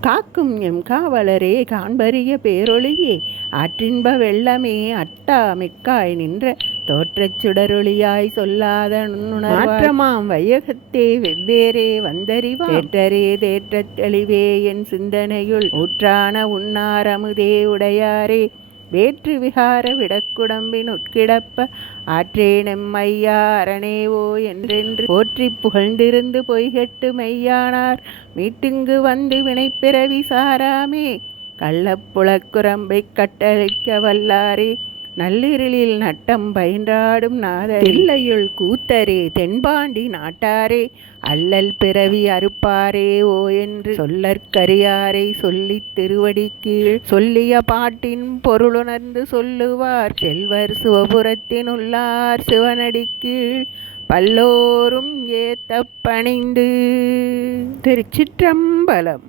காக்கும் எம் காவலரே காண்பரிய பேரொளியே ஆற்றின்ப வெள்ளமே அட்டா மிக்காய் நின்ற தோற்றச் சுடரொளியாய் சொல்லாத மாற்றமாம் வையகத்தே வெவ்வேறே வந்தறிவா தேற்றரே தேற்றத் தெளிவே என் சிந்தனையுள். ஊற்றான உண்ணாரமுதே உடையாரே. வேற்று விகார விடக்குடம்பின் உட்கிடப்ப ஆற்றேனெம்மையா அரணேவோ என்றென்று போற்றி புகழ்ந்திருந்து பொய்கெட்டு மெய்யானார். மீட்டுங்கு வந்து வினைப்பிறவி சாராமே கள்ளப்புலக்குரம்பைக் கட்டளிக்க வல்லாரே நள்ளிரலில் நட்டம் பயின்றாடும் நாதரில்லையுள் கூத்தரே தென்பாண்டி நாட்டாரே அல்லல் பிறவி அறுப்பாரே ஓ என்று சொல்லற்கரியாரை சொல்லித் திருவடி கீழ் சொல்லிய பாட்டின் பொருளுணர்ந்து சொல்லுவார் செல்வர் சிவபுரத்தினுள்ளார் சிவனடி கீழ் பல்லோரும் ஏத்தப்பணிந்து திருச்சிற்றம்பலம்